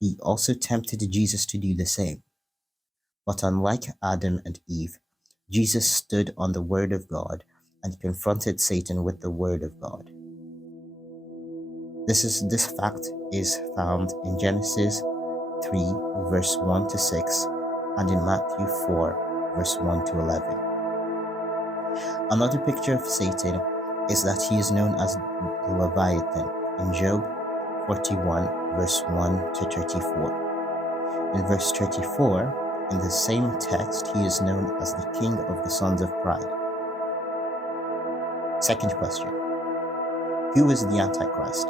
He also tempted Jesus to do the same. But unlike Adam and Eve, Jesus stood on the Word of God and confronted Satan with the Word of God. This fact is found in Genesis 3, verse 1 to 6, and in Matthew 4, verse 1 to 11. Another picture of Satan is that he is known as the Leviathan in Job 41, verse 1 to 34. In verse 34, in the same text, he is known as the king of the sons of pride. Second question: who is the Antichrist?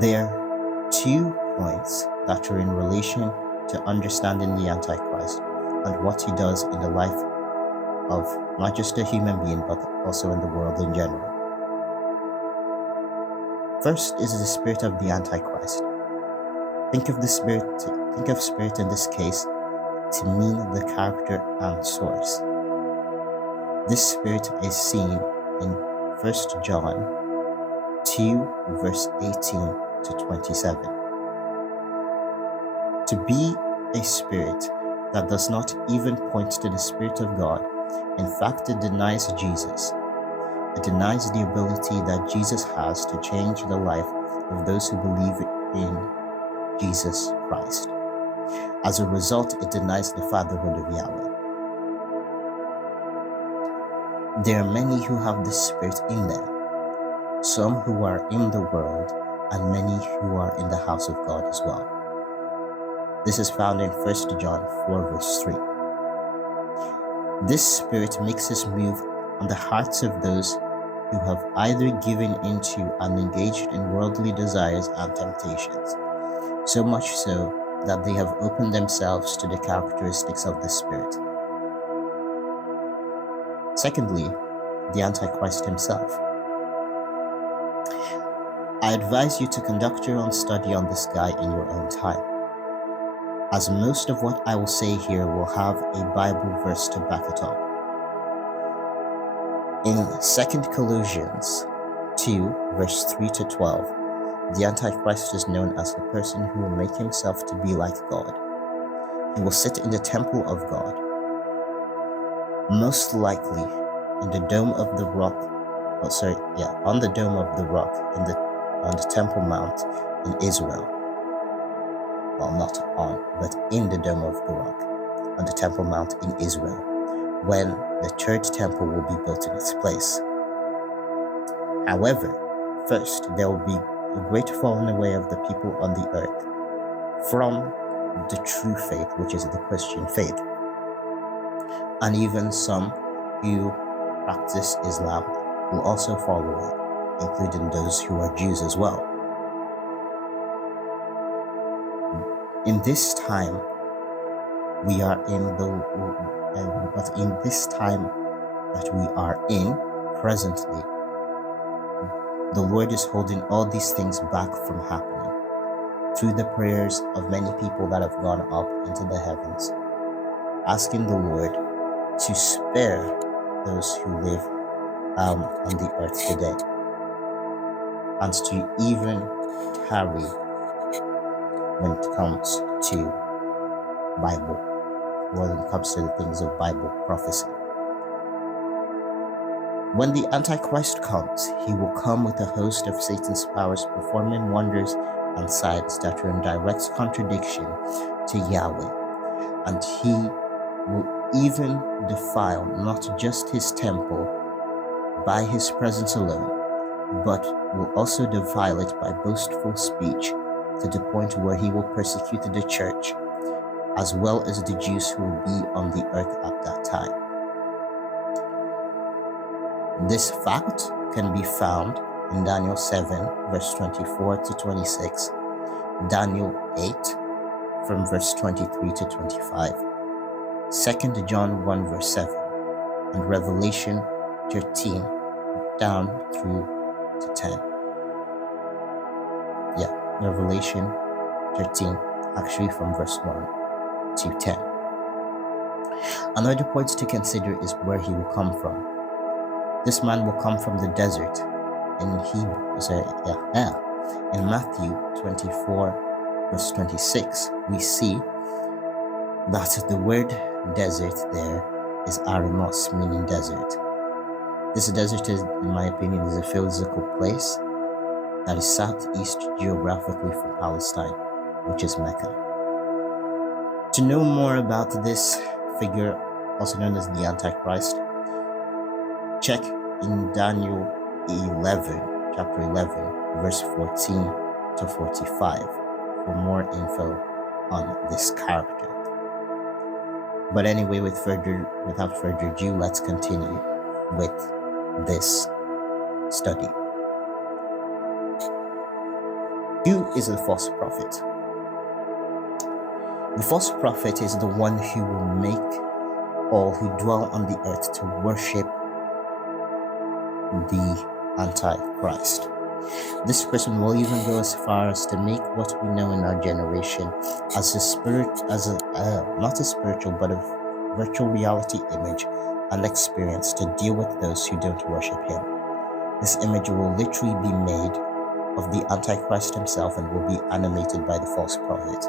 There are 2 points that are in relation to understanding the Antichrist and what he does in the life of not just a human being, but also in the world in general. First is the spirit of the Antichrist. Think of spirit in this case to mean the character and source. This spirit is seen in 1 John 2, verse 18 to 27. To be a spirit that does not even point to the Spirit of God, in fact, it denies Jesus. It denies the ability that Jesus has to change the life of those who believe in Jesus Christ. As a result, it denies the fatherhood of Yahweh. There are many who have this spirit in them, some who are in the world, and many who are in the house of God as well. This is found in 1 John 4, verse 3. This spirit makes his move on the hearts of those who have either given into and engaged in worldly desires and temptations, so much so that they have opened themselves to the characteristics of the Spirit. Secondly, the Antichrist himself. I advise you to conduct your own study on this guy in your own time, as most of what I will say here will have a Bible verse to back it up. In 2 Colossians 2, verse 3 to 12, the Antichrist is known as the person who will make himself to be like God. He will sit in the temple of God, most likely in the dome of the rock, on the dome of the rock on the Temple Mount in Israel. Well, not on, but in the dome of the rock on the Temple Mount in Israel, when the third temple will be built in its place. However, first there will be a great falling away of the people on the earth from the true faith, which is the Christian faith, and even some who practice Islam will also fall away, including those who are Jews as well. In this time, we are in this time that we are in presently, the Lord is holding all these things back from happening through the prayers of many people that have gone up into the heavens, asking the Lord to spare those who live on the earth today, and to even tarry when it comes to Bible, when it comes to the things of Bible prophecy. When the Antichrist comes, he will come with a host of Satan's powers, performing wonders and signs that are in direct contradiction to Yahweh, and he will even defile not just his temple by his presence alone, but will also defile it by boastful speech, to the point where he will persecute the church, as well as the Jews who will be on the earth at that time. This fact can be found in Daniel 7, verse 24 to 26, Daniel 8, from verse 23 to 25, 2 John 1, verse 7, and Revelation 13, down through to 10. Revelation 13, actually from verse 1 to 10. Another point to consider is where he will come from. This man will come from the desert in Matthew 24, verse 26, we see that the word desert there is Aramos, meaning desert. This desert is, in my opinion, is a physical place that is southeast geographically from Palestine, which is Mecca. To know more about this figure, also known as the Antichrist, check in Daniel 11, chapter 11, verse 14 to 45 for more info on this character. But anyway, without further ado, let's continue with this study. Who is the false prophet? The false prophet is the one who will make all who dwell on the earth to worship the Antichrist. This person will even go as far as to make what we know in our generation as not a spiritual but a virtual reality image and experience to deal with those who don't worship him. This image will literally be made of the Antichrist himself and will be animated by the false prophet.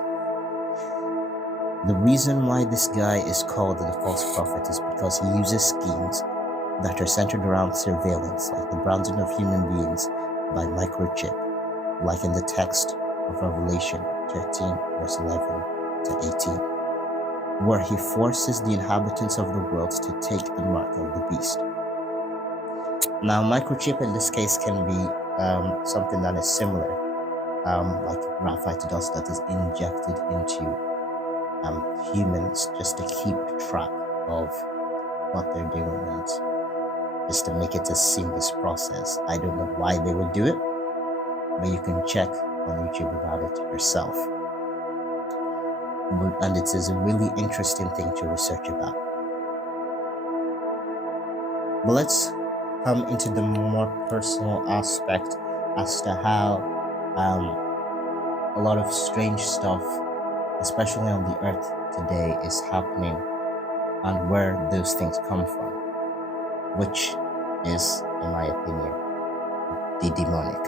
The reason why this guy is called the false prophet is because he uses schemes that are centered around surveillance, like the branding of human beings by microchip, like in the text of Revelation 13, verse 11 to 18, where he forces the inhabitants of the world to take the mark of the beast. Now, microchip in this case can be something that is similar, like graphite dust that is injected into humans just to keep track of what they're doing and just to make it a seamless process. I don't know why they would do it, but you can check on YouTube about it yourself. And it is a really interesting thing to research about. But let's come into the more personal aspect as to how a lot of strange stuff, especially on the earth today, is happening and where those things come from, which is, in my opinion, the demonic.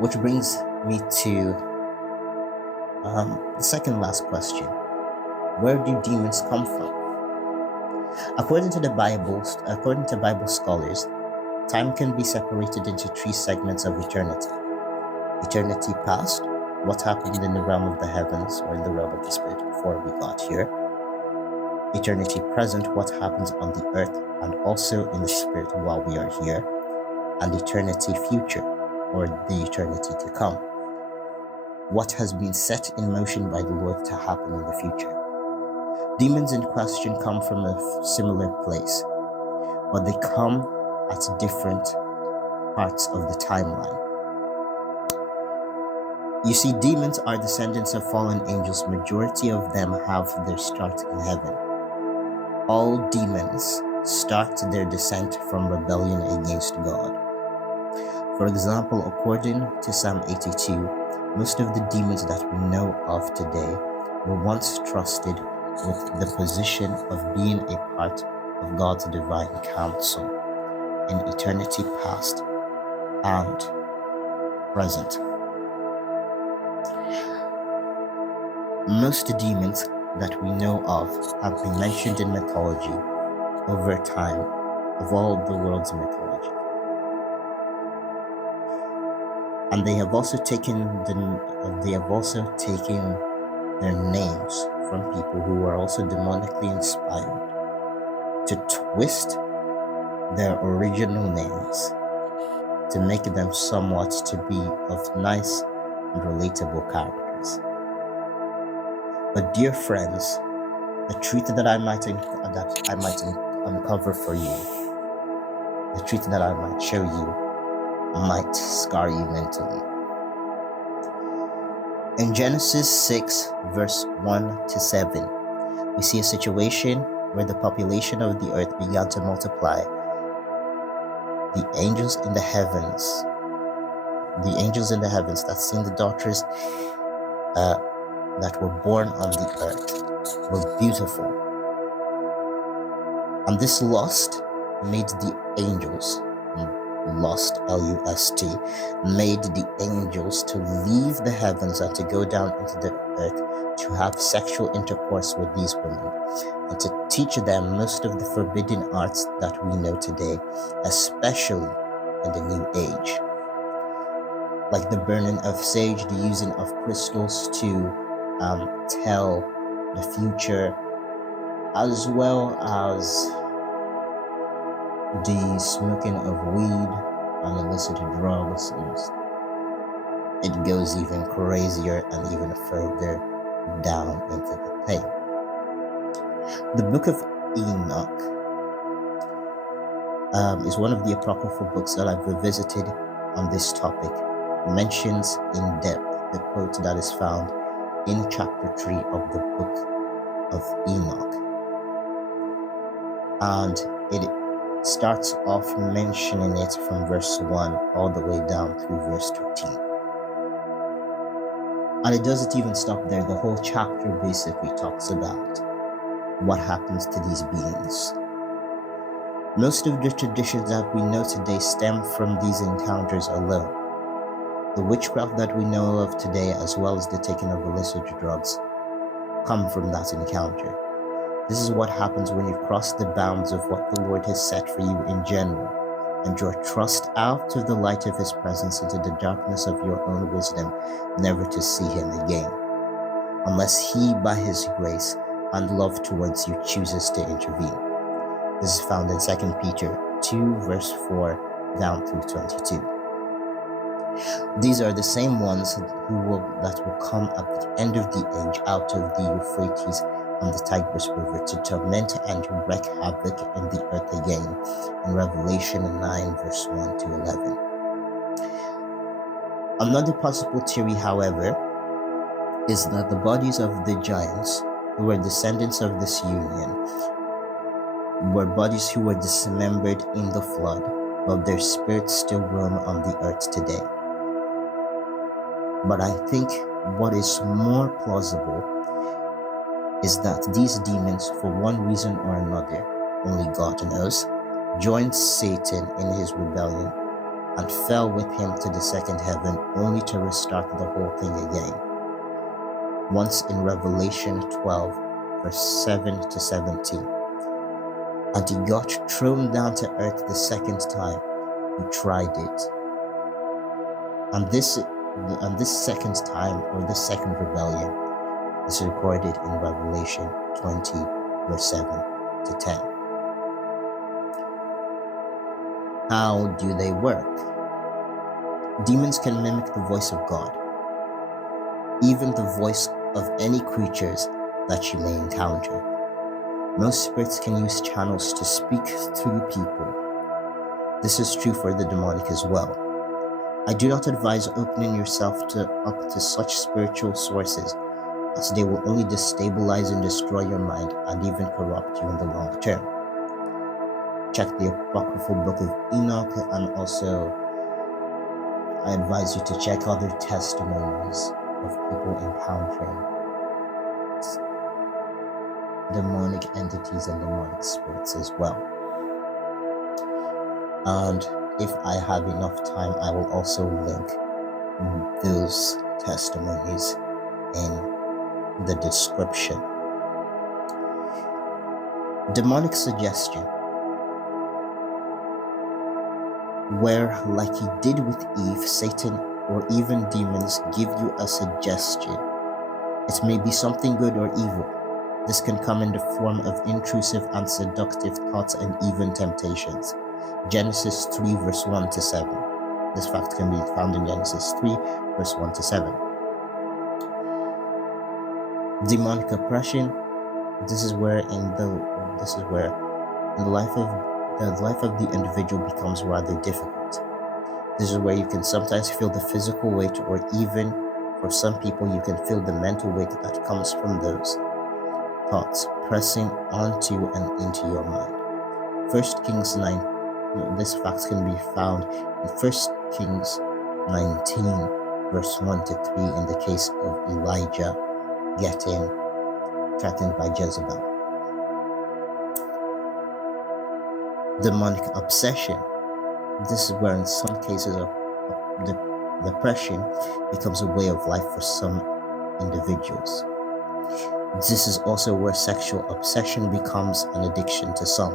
Which brings me to the second last question. Where do demons come from? According to Bible scholars, time can be separated into three segments of eternity. Eternity past, what happened in the realm of the heavens or in the realm of the spirit before we got here. Eternity present, what happens on the earth and also in the spirit while we are here. And eternity future, or the eternity to come. What has been set in motion by the Lord to happen in the future. Demons in question come from a similar place, but they come at different parts of the timeline. You see, demons are descendants of fallen angels. Majority of them have their start in heaven. All demons start their descent from rebellion against God. For example, according to Psalm 82, most of the demons that we know of today were once trusted with the position of being a part of God's divine counsel in eternity past and present. Most demons that we know of have been mentioned in mythology over time of all the world's mythology. And they have also taken their names from people who are also demonically inspired to twist their original names to make them somewhat to be of nice and relatable characters. But dear friends, the truth that I might uncover for you, the truth that I might show you, might scar you mentally. In Genesis 6, verse 1 to 7, we see a situation where the population of the earth began to multiply. The angels in the heavens that seen the daughters that were born on the earth were beautiful. And this lust made the angels, lust, L-U-S-T, made the angels to leave the heavens and to go down into the earth to have sexual intercourse with these women and to teach them most of the forbidden arts that we know today, especially in the New Age, like the burning of sage, the using of crystals to tell the future, as well as the smoking of weed and illicit drugs. It goes even crazier and even further down into the thing. The Book of Enoch is one of the apocryphal books that I've revisited on this topic. Mentions in depth the quote that is found in chapter 3 of the Book of Enoch, and it starts off mentioning it from verse 1 all the way down through verse 13. And it doesn't even stop there. The whole chapter basically talks about what happens to these beings. Most of the traditions that we know today stem from these encounters alone. The witchcraft that we know of today, as well as the taking of illicit drugs, come from that encounter. This is what happens when you cross the bounds of what the Lord has set for you in general, and draw trust out of the light of His presence into the darkness of your own wisdom, never to see Him again, unless He, by His grace and love towards you, chooses to intervene. This is found in 2 Peter 2, verse 4 down through 22. These are the same ones that will come at the end of the age out of the Euphrates and the Tigris River to torment and to wreak havoc in the earth again, in Revelation 9, verse 1 to 11. Another possible theory, however, is that the bodies of the giants, who were descendants of this union, were bodies who were dismembered in the flood, but their spirits still roam on the earth today. But I think what is more plausible is that these demons, for one reason or another, only God knows, joined Satan in his rebellion and fell with him to the second heaven, only to restart the whole thing again. Once in Revelation 12, verse 7 to 17. And he got thrown down to earth the second time he tried it. And this second time, or this second rebellion, is recorded in Revelation 20, verse 7 to 10. How do they work? Demons can mimic the voice of God, even the voice of any creatures that you may encounter. Most spirits can use channels to speak through people. This is true for the demonic as well. I do not advise opening yourself up to such spiritual sources, as they will only destabilize and destroy your mind and even corrupt you in the long term. Check the apocryphal Book of Enoch, and also I advise you to check other testimonies of people encountering demonic entities and demonic spirits as well. And if I have enough time, I will also link those testimonies in the description. Demonic suggestion, where, like he did with Eve, Satan or even demons give you a suggestion. It may be something good or evil. This can come in the form of intrusive and seductive thoughts and even temptations. Genesis 3, verse 1 to 7. This fact can be found in Genesis 3, verse 1 to 7. Demonic oppression. This is where the life of the individual becomes rather difficult. This is where you can sometimes feel the physical weight, or even for some people you can feel the mental weight that comes from those thoughts pressing onto and into your mind. 1 Kings 9. This fact can be found in 1 Kings 19, verse 1 to 3, in the case of Elijah getting threatened by Jezebel. Demonic obsession. This is where, in some cases, depression becomes a way of life for some individuals. This is also where sexual obsession becomes an addiction to some.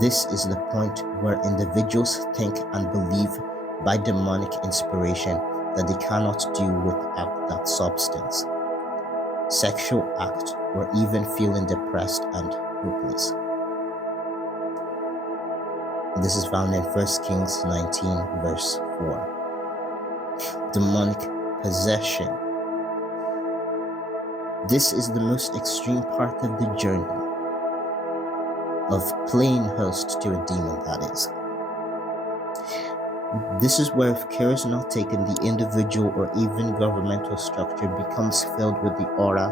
This is the point where individuals think and believe by demonic inspiration that they cannot do without that substance, sexual act, or even feeling depressed and hopeless. This is found in 1 Kings 19, verse 4. Demonic possession. This is the most extreme part of the journey of playing host to a demon, that is. This is where, if care is not taken, the individual or even governmental structure becomes filled with the aura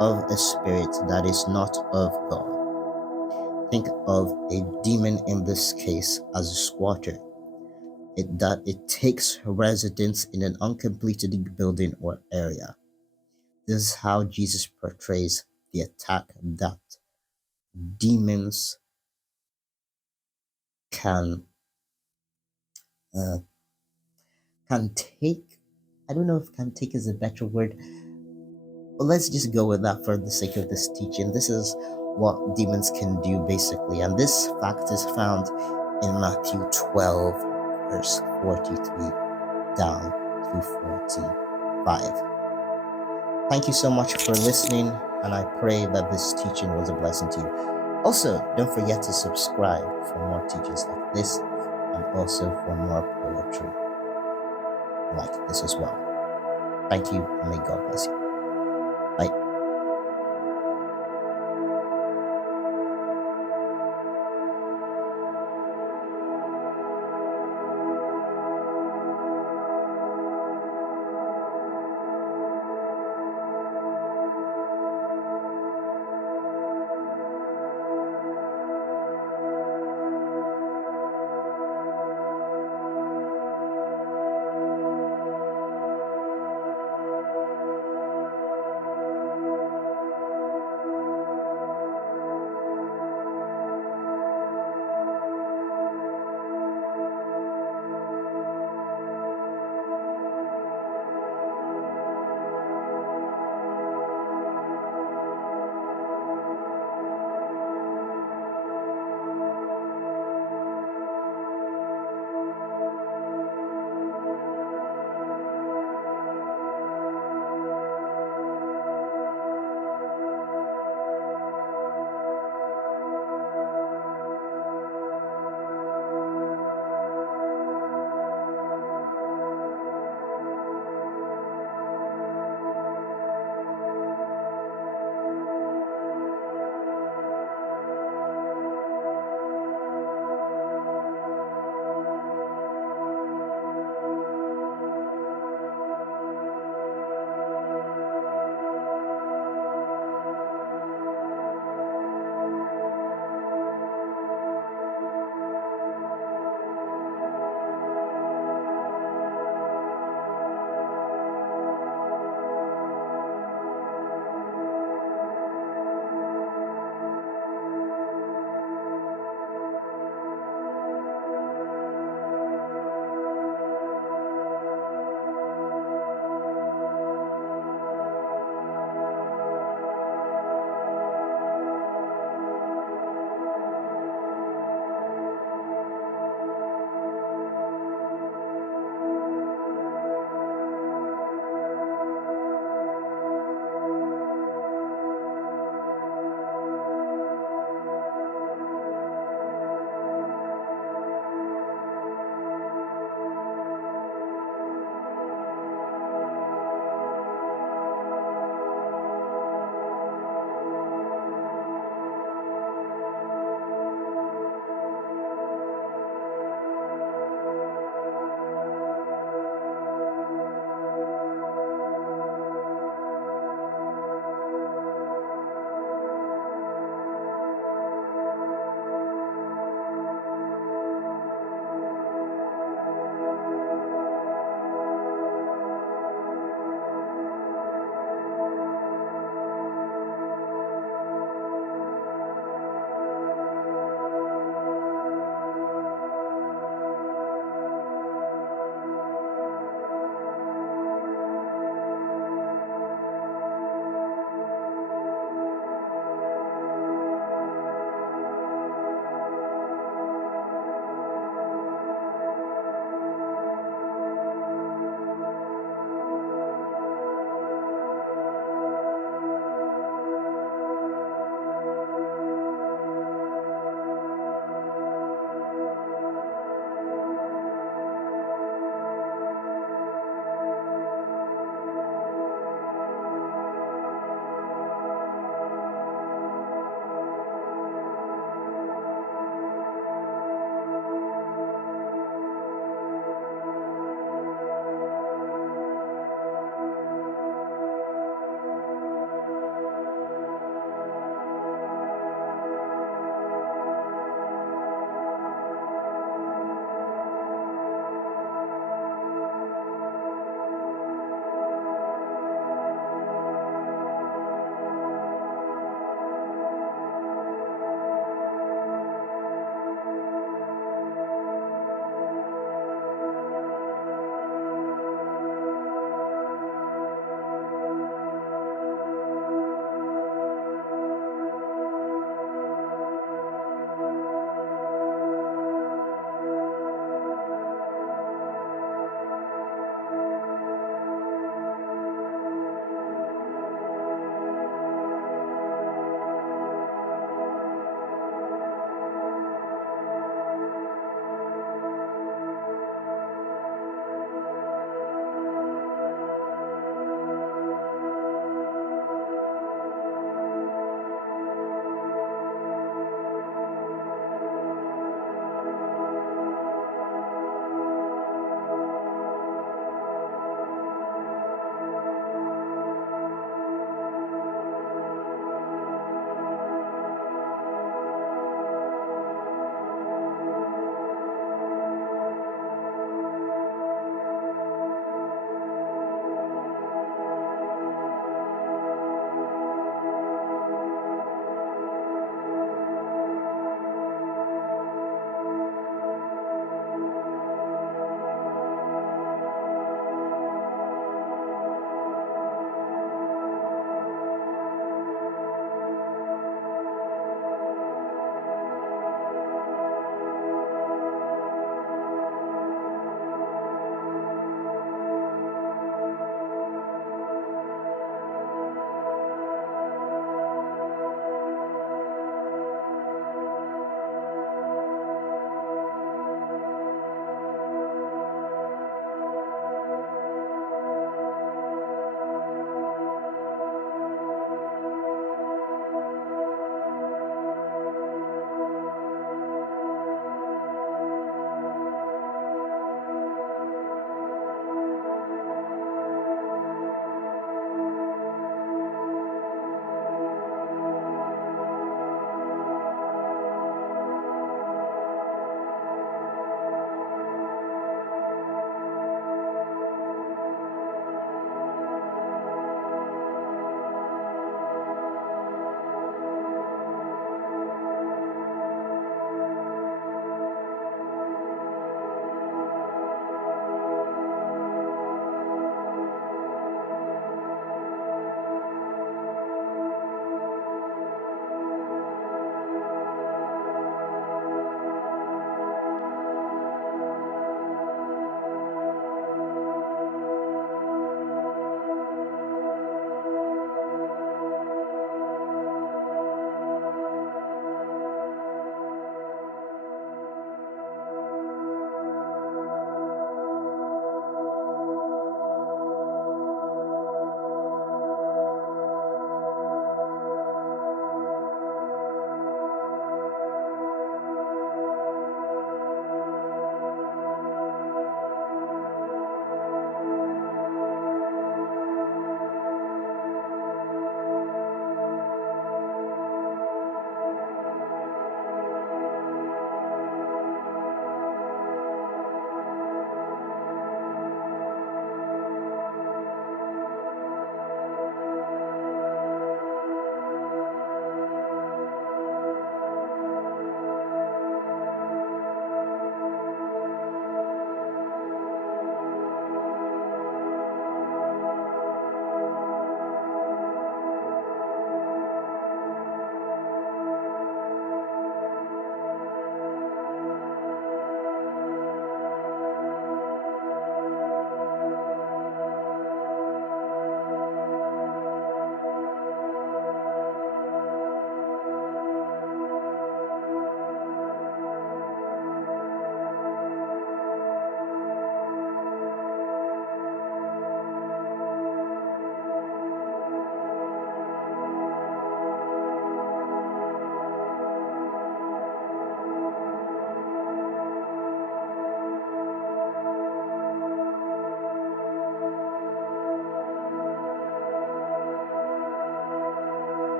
of a spirit that is not of God. Think of a demon in this case as a squatter. It takes residence in an uncompleted building or area. This is how Jesus portrays the attack that demons can uh, take. I don't know if "can take" is a better word, but let's just go with that for the sake of this teaching. This is what demons can do, basically, and this fact is found in Matthew 12, verse 43 down through 45. Thank you so much for listening, and I pray that this teaching was a blessing to you. Also, don't forget to subscribe for more teachings like this, and also for more poetry like this as well. Thank you, and may God bless you. Bye.